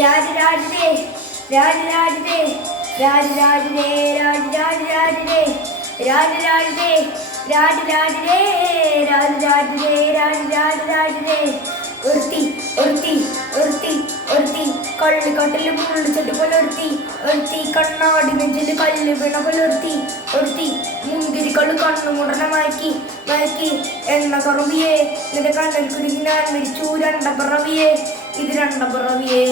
രാജരാജനേ രാജരാജനേ രാജരാജനേ രാജരാജരാജനേ രാജരാജനേ രാജരാജനേ രാജരാജനേ രാജരാജരാജനേ ഒരുത്തി ഒരുത്തി ഒരുത്തി ഒരുത്തി കള്ളി കട്ടില് മുള്ളിച്ചെട്ടി പോലെ ഒരുത്തി കണ്ണാടി നെഞ്ചില് കല്ല് വീണ പോലെ ഒരുത്തി മുന്തിരി കള്ളു കണ്ണു മുടനെ മയക്കി എണ്ണ കറുവിയേ നിന്റെ കണ്ണിൽ കുരുങ്ങി ഞാൻ മരിച്ചു രണ്ടപ്പിറവിയേ ഇത് രണ്ടപ്പിറവിയേ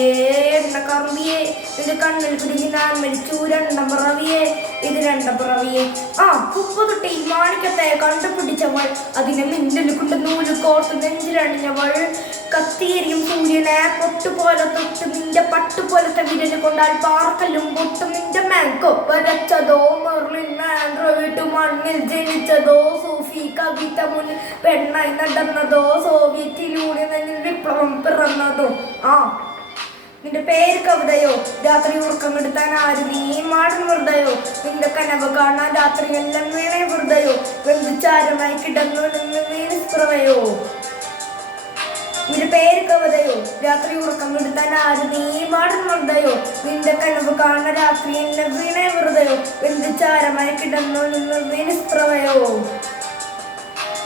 എണ്ണ കറുവിയേ നിന്റെ കണ്ണിൽ കുരുങ്ങി ഞാൻ മരിച്ചു രണ്ടപ്പിറവിയേ ഇത് രണ്ടപ്പിറവിയേ ഉപ്പ് തൊട്ടി മാണിക്കത്തെ കണ്ടുപിടിച്ചവൾ അതിനെ മിന്നൽ കൊണ്ട് നൂല് കോട്ട് നെഞ്ചിലണിഞ്ഞവൾ കത്തിയേരിയും സൂര്യനെ പൊട്ടുപോലെ തൊട്ട് നിന്റെ പട്ടുപോലത്തെ വിരല് കൊണ്ടാൽ പാർക്കല്ലും പൊട്ടും നിന്റെ മേക്കോ വരച്ചതോ മെർലിൻ മാൻഡ്രോ വീട്ടു മണ്ണിൽ ജനിച്ചതോ സൂഫി കവിത മുന്നിൽ പെണ്ണായി നടന്നതോ സോവിയറ്റ് യൂണിയനിൽ വിപ്ലവം പിറന്നതോ നിന്റെ പേര് കവിതയോ രാത്രി ഉറക്കം എടുത്താൻ ആര് നീ മാടൻ വെറുതയോ നിന്റെ കനവ് കാണാൻ രാത്രി എല്ലാം വീണേ വെറുതയോ വെന്തുചാരമായി കിടന്നു നിന്ന് വീണിസ്പ്രവയോ നിന്റെ പേര് കവിതയോ രാത്രി ഉറക്കം എടുത്താൻ ആര് നീ മാടൻ വെറുതയോ നിന്റെ കനവ് കാണാൻ രാത്രി എല്ലാം വീണേ വെറുതയോ വെന്തുചാരമായി കിടന്നു നിന്ന് വീണിസ്പ്രവയോ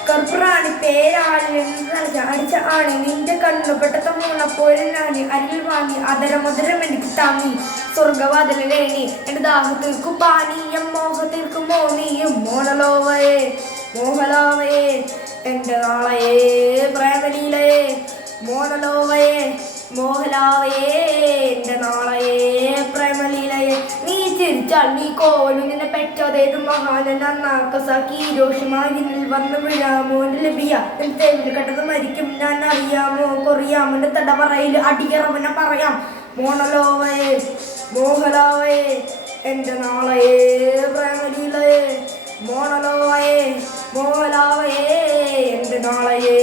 കർപ്പുറാണി പേരാളിൽ അടിച്ച ആണി നിന്റെ കണ്ണുപെട്ട മൂണപ്പോലും ഞാന് അരിൽ വാങ്ങി അതരമധുരം എനിക്ക് താങ്ങി സ്വർഗവാതിലേണി എന്റെ ദാഹത്തിൽക്കും പാനീയം മോഹത്തിൽക്കും മോനിയും മോഹലോവയെ മോഹലാവയെ എന്റെ നാളയെ പ്രേമലീലയെ മോഹലോവയെ മോഹലാവയെ എന്റെ നാളയെ പ്രേമലീലയെ നീ ചിരിച്ചാൽ നീ കോലും നിന്നെ പെറ്റതേത് മഹാനാക്കി ഹിരോഷിമയിൽ വന്നു വീഴാമോ ലഭിയ തേവില് കെട്ടത് മരിക്കും ഞാൻ അറിയാമോ കൊറിയാമോന്റെ തടവറയിൽ അടിയറവനെ പറയാം മോണലോവയെ മോഹലാവയെ എന്റെ നാളയെ പ്രേമലീലയെ മോണലോവയെ മോഹലാവയെ എന്റെ നാളയെ